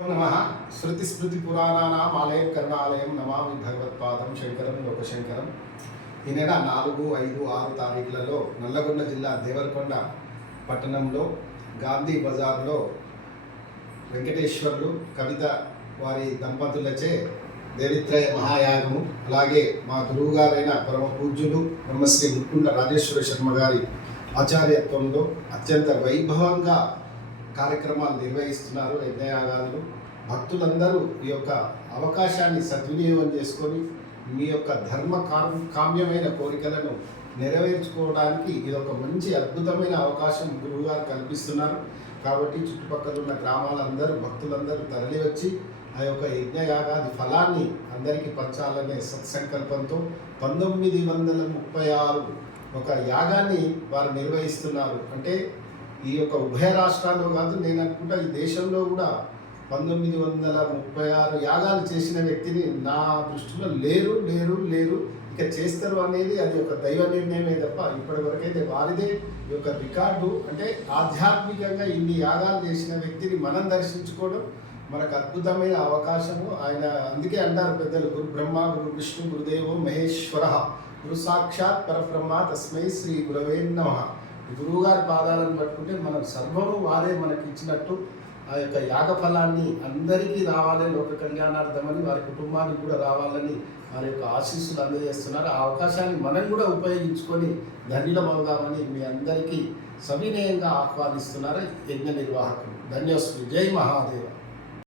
नमः श्रुतिस्मृतिपुराणानाम् आलयं करुणालయం నమామి భగవత్పాదం శంకరం లోకశంకరం. ఈ నెల 4, 5, 6 తారీఖులలో నల్లగొండ జిల్లా దేవరకొండ పట్టణంలో గాంధీ బజార్లో వెంకటేశ్వర్లు కవిత వారి దంపతులచే దేవిత్రయ మహాయాగము, అలాగే మా గురువుగారైన పరమ పూజ్యులు బ్రహ్మశ్రీ ముకుండ రాజేశ్వర శర్మ గారి ఆచార్యత్వంలో అత్యంత వైభవంగా కార్యక్రమాలు నిర్వహిస్తున్నారు. యజ్ఞయాగాలు భక్తులందరూ ఈ యొక్క అవకాశాన్ని సద్వినియోగం చేసుకొని మీ యొక్క కామ్యమైన కోరికలను నెరవేర్చుకోవడానికి ఇది ఒక మంచి అద్భుతమైన అవకాశం గురువుగారు కల్పిస్తున్నారు. కాబట్టి చుట్టుపక్కల ఉన్న గ్రామాలందరూ భక్తులందరూ తరలి వచ్చి ఆ యొక్క యజ్ఞయాగాది ఫలాన్ని అందరికీ పంచాలనే సత్సంకల్పంతో 1936 ఒక యాగాన్ని వారు నిర్వహిస్తున్నారు. అంటే ఈ యొక్క ఉభయ రాష్ట్రాల్లో కాదు, నేను అనుకుంటా ఈ దేశంలో కూడా 1936 యాగాలు చేసిన వ్యక్తిని నా దృష్టిలో లేరు. ఇక చేస్తారు అనేది అది ఒక దైవ నిర్ణయమే తప్ప ఇప్పటి వరకైతే వారిదే ఈ యొక్క రికార్డు. అంటే ఆధ్యాత్మికంగా ఇన్ని యాగాలు చేసిన వ్యక్తిని మనం దర్శించుకోవడం మనకు అద్భుతమైన అవకాశము. ఆయన అందుకే అంటారు పెద్దలు, గురు బ్రహ్మ గురు విష్ణు గురుదేవో మహేశ్వర గురు సాక్షాత్ పరబ్రహ్మ తస్మై శ్రీ గురవే నమః. గురువుగారి పాదాలను పట్టుకుంటే మనం సర్వము వారే మనకి ఇచ్చినట్టు ఆ యొక్క యాగఫలాన్ని అందరికీ రావాలి, లోక కళ్యాణార్థమని వారి కుటుంబానికి కూడా రావాలని వారి యొక్క ఆశీస్సులు అందజేస్తున్నారు. ఆ అవకాశాన్ని మనం కూడా ఉపయోగించుకొని ధన్యులమవుదామని మీ అందరికీ సవినయంగా ఆహ్వానిస్తున్నారు యజ్ఞ నిర్వాహకులు. ధన్యోస్మి. జై మహాదేవ.